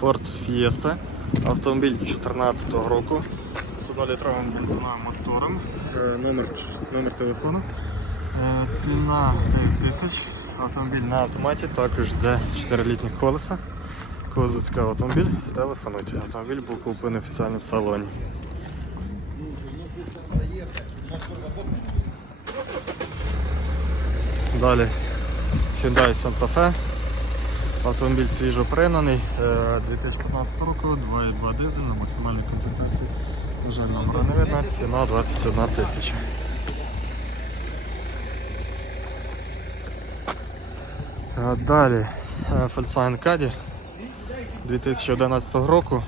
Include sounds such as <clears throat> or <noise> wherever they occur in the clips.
Ford Fiesta. Автомобіль 2014 року з 1-літровим бензиновим мотором. Е, Номер, номер телефону. Е, Ціна 9 тисяч. Автомобіль на автоматі, також де 4-літні колеса. Кого зацікавив автомобіль, телефонуйте. Автомобіль був куплений офіційно в салоні. Далі Hyundai Santa Fe. Автомобіль свіжо пригнаний, е, 2015 року, 2,2 дизель на максимальній комплектації. На жаль, номера не видно, ціна 21 тисяча. Е, Далі е, Volkswagen Caddy 2011 року.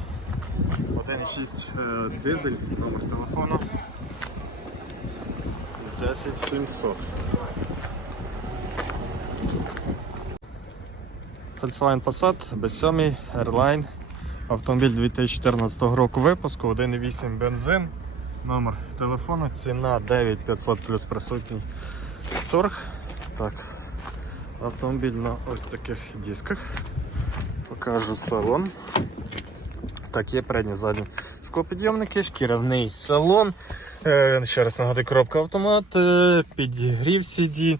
1,6 е, дизель, номер телефону 10700. Volkswagen Passat B7 Airline. Автомобіль 2014 року випуску, 1,8 бензин, номер телефону, ціна 9500 плюс присутній торг. Так. Автомобіль на ось таких дисках. Покажу салон. Так, є передні задні склопідйомники, шкіряний салон. Е, ще раз нагадую, коробка автомат, е, підігрів CD.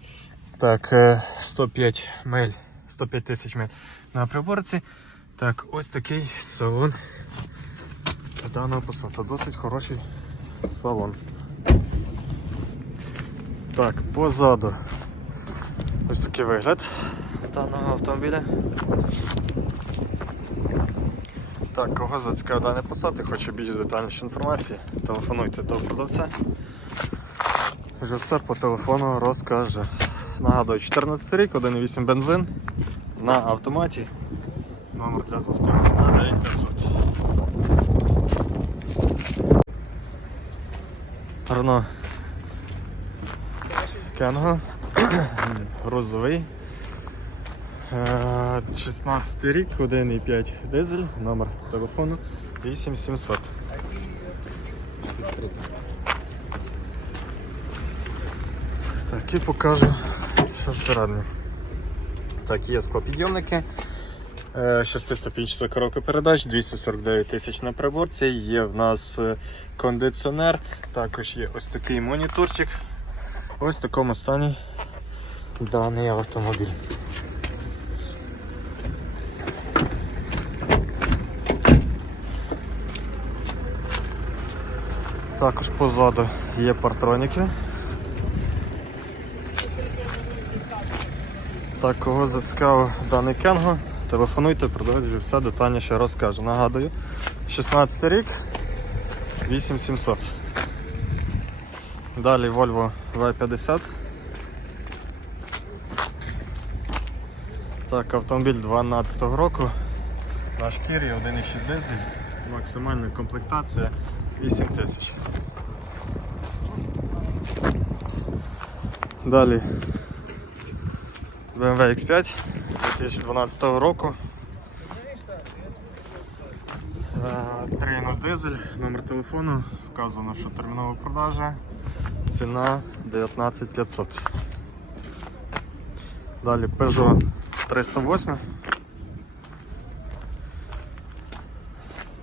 Так, е, 105 миль, 105 тисяч миль на приборці. Так, ось такий салон даного посадка. Досить хороший салон. Так, позаду ось такий вигляд даного автомобіля. Так, кого зацікавив даний посад і хоче більш детальніше інформації, телефонуйте до продавця. Вже все по телефону розкаже. Нагадую, 14 рік, 1,8 бензин на автоматі. Номер для зв'язку ціна 9500. Рено Кенго. <clears throat> Грузовий. Е, 16 рік, 1,5 дизель, номер телефону 8700. Відкрито. Так, і покажу, що всередині. Так, є склопідйомники. Е, Шестиступінчата коробка передач, 249 тисяч на приборці. Є в нас е, кондиціонер, також є ось такий моніторчик. Ось в такому стані даний автомобіль. Також позаду є партроніки. Так, кого зацікавив даний кенго, телефонуйте, продавець все детальніше розкаже. Нагадую, 16 рік, 8700. Далі Volvo V50. Так, автомобіль 12 року. На шкірі 1,6 дизель, максимальна комплектація 8 тисяч. Далі BMW X5 2012 року. Е, 3.0 дизель, номер телефону, вказано, що термінова продажа, ціна 19500. Далі Peugeot 308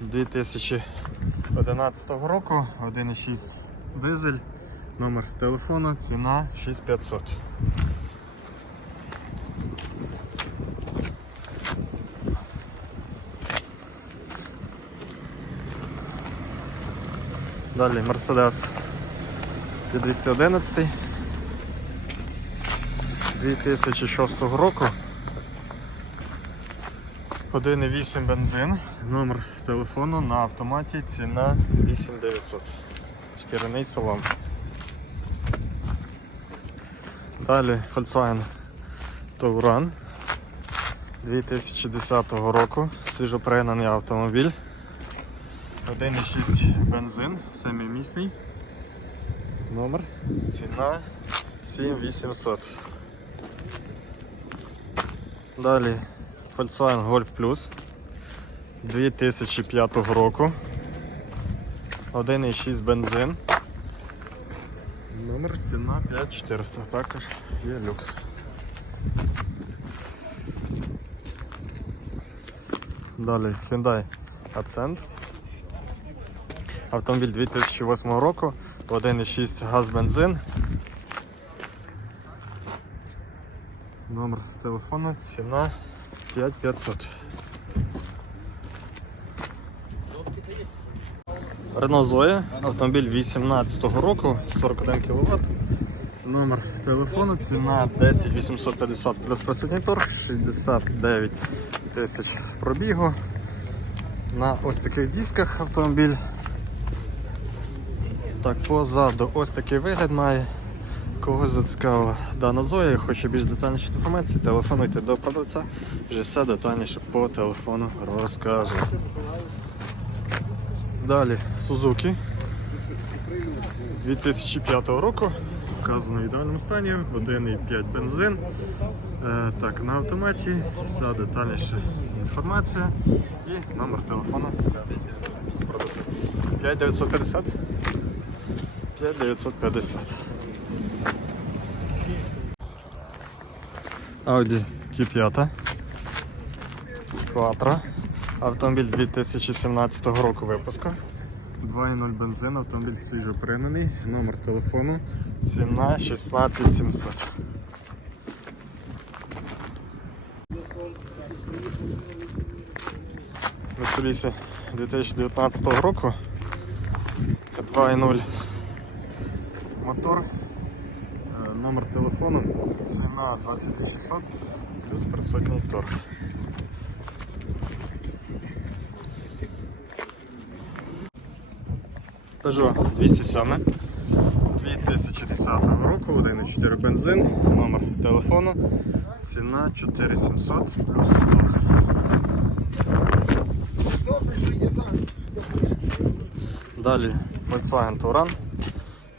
2011 року, 1.6 дизель, номер телефону, ціна 6500. Далі Mercedes 211 2006 року. 1,8 бензин, номер телефону на автоматі, ціна 8900. Шкіряний салон. Далі Volkswagen Touran 2010 року. Свіжопригнаний автомобіль. 1,6 бензин, семимісний. Номер. Ціна 7800. Далі Volkswagen Golf Plus 2005 року. 1,6 бензин. Номер ціна 5400. Також є люк. Далі Hyundai Accent. Автомобіль 2008 року, 1,6 газ бензин. Номер телефону, ціна 5500. Renault Zoe, автомобіль 18 року, 41 кВт. Номер телефону, ціна 10 850 плюс присутній торг, 69 тисяч пробігу. На ось таких дисках автомобіль. Так, позаду ось такий вигляд має. Когось зацікавила дана Зоя, хоче більш детальніше інформації, телефонуйте до продавця, вже все детальніше по телефону розкаже. Далі Suzuki 2005 року. Вказано в ідеальному стані, 1,5 бензин. Е, так, на автоматі вся детальніша інформація і номер телефону. 5950 5950 Audi Q5 Quattro. Автомобіль 2017 року випуску. 2.0 бензин, автомобіль свіжо пригнаний, номер телефону, ціна 16700. Mitsubishi 2019 року. 2.0 мотор, е, номер телефону, ціна 22600 плюс присутній торг. Peugeot 207 2010 року, 1,4 бензин, номер телефону, ціна 4700 плюс торг. Далі Volkswagen Touran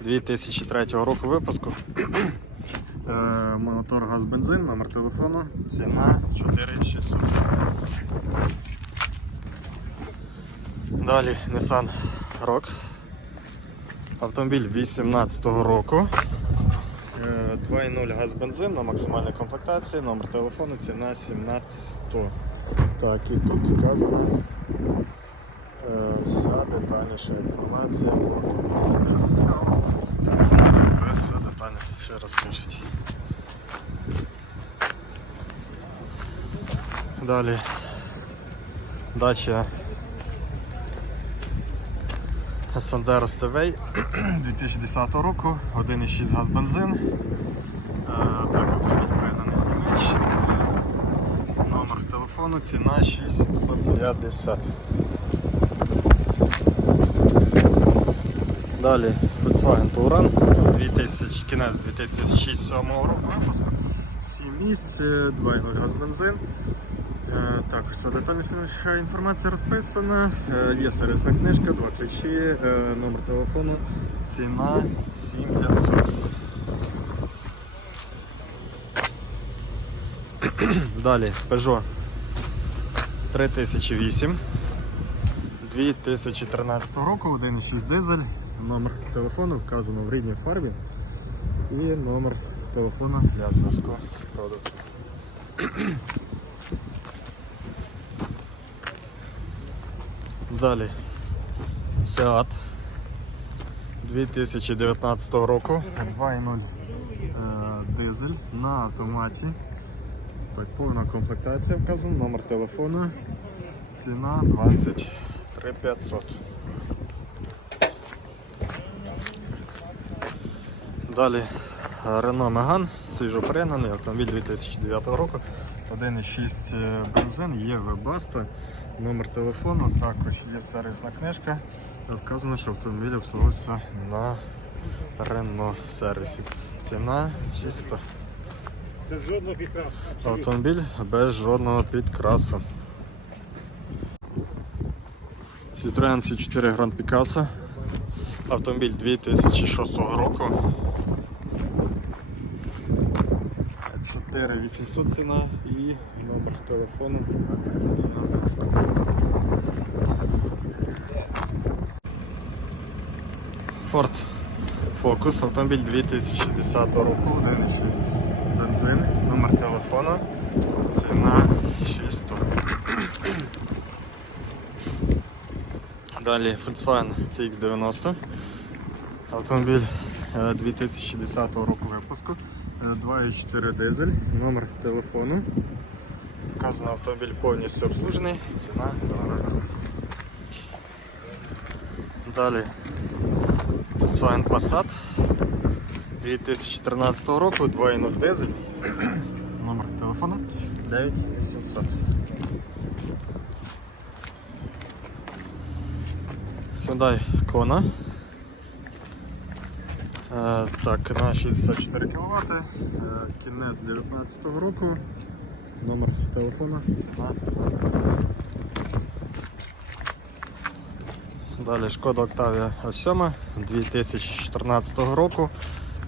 2003 року випуску. <clears throat> Е, Мотор газ бензин, номер телефону, ціна 4600. Далі Nissan Rogue. Автомобіль 18 року. Е, 2.0 газ бензин на максимальній комплектації, номер телефону, ціна 17100. Так, і тут вказана е, вся детальніша інформація. Що цікаво. Ви ще розкажуть. Далі дача Sandero STV 2010 року, 1,6 газ бензин. Е, Так, автомобіль пригнаний з Німеччини. Номер телефону, ціна 6750. Далі Volkswagen Touran 2000, кінець 2007 року випуску. 7 місць, 2,0 газ бензин. Е, Так, вся детальніша інформація розписана. Е, Є сервісна книжка, два ключі, е, номер телефону, ціна 7500. <clears throat> Далі Peugeot 3008 2013 року, 1,6 дизель, номер телефону вказано в рідній фарбі і номер телефону для зв'язку з продавцем. Далі Seat 2019 року 2.0 е, дизель на автоматі. Так, повна комплектація вказана, номер телефону, ціна 23 500. Далі Renault Megane, свіжопригнаний, автомобіль 2009 року, 1,6 бензин, є Webasto, номер телефону, також є сервісна книжка. Вказано, що автомобіль обслуговується на Renault сервісі. Ціна чисто. Без жодного підкрасу. Автомобіль без жодного підкрасу. Citroen C4 Grand Picasso. Автомобіль 2006 року. 4800 ціна і номер телефону на зв'язку. Ford Focus, автомобіль 2010 року, 1,6 бензин, номер телефону, ціна 600. Далі Volkswagen CX90. Автомобіль е, 2010 року випуску. Е, 2.4 дизель, номер телефону. Вказано автомобіль повністю обслужений, ціна. Далі Volkswagen Passat 2013 року, 2.0 дизель. Номер телефону 9800. Hyundai Kona. Е, так, на 64 кВт. Кінець 19 року. Номер телефону, ціна. Далі Шкода Octavia A7 2014 року.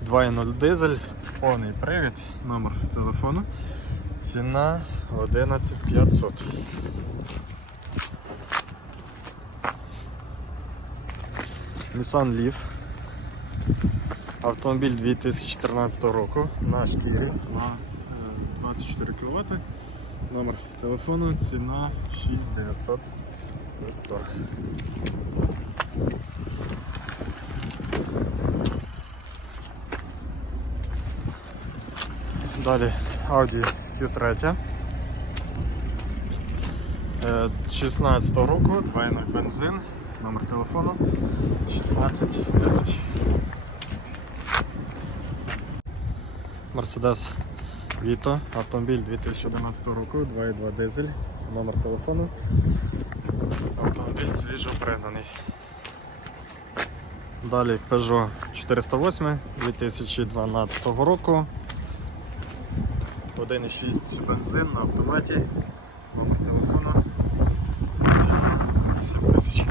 2.0 дизель, повний привід, номер телефону. Ціна 11500. Nissan Leaf. Автомобіль 2014 року на шкірі на е, 24 кВт. Номер телефону, ціна 6900. Далі Audi Q3. Е, 16 року, 2.0 бензин, номер телефону 16 тисяч. Mercedes Vito, автомобіль 2011 року, 2.2 дизель, номер телефону. Автомобіль свіжо пригнаний. Далі Peugeot 408 2012 року. 1,6 бензин на автоматі. Номер телефону. Ціна 7 тисяч.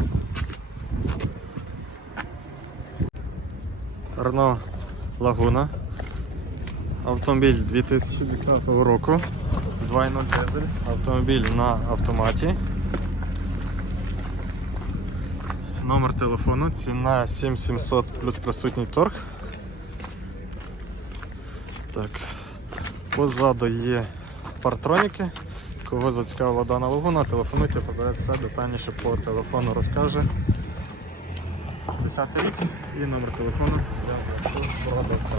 Renault Laguna. Автомобіль 2010 року. 2.0 дизель. Автомобіль на автоматі. Номер телефону, ціна 7700 плюс присутній торг. Так. Позаду є партроніки. Кого зацікавила дана лагуна, телефонуйте, поберете все детальніше по телефону розкаже. 10 рік і номер телефону для продавцем.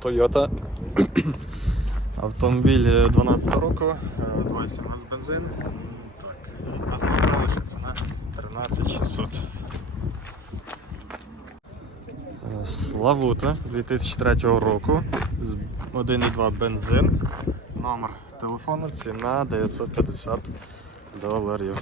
Toyota. <clears throat> Автомобіль 12 року, е, 2,7 газ бензин. Так, номера лише ціна 13600. Е, Славута 2003 року. з 1,2 бензин. Номер телефону, ціна 950 доларів.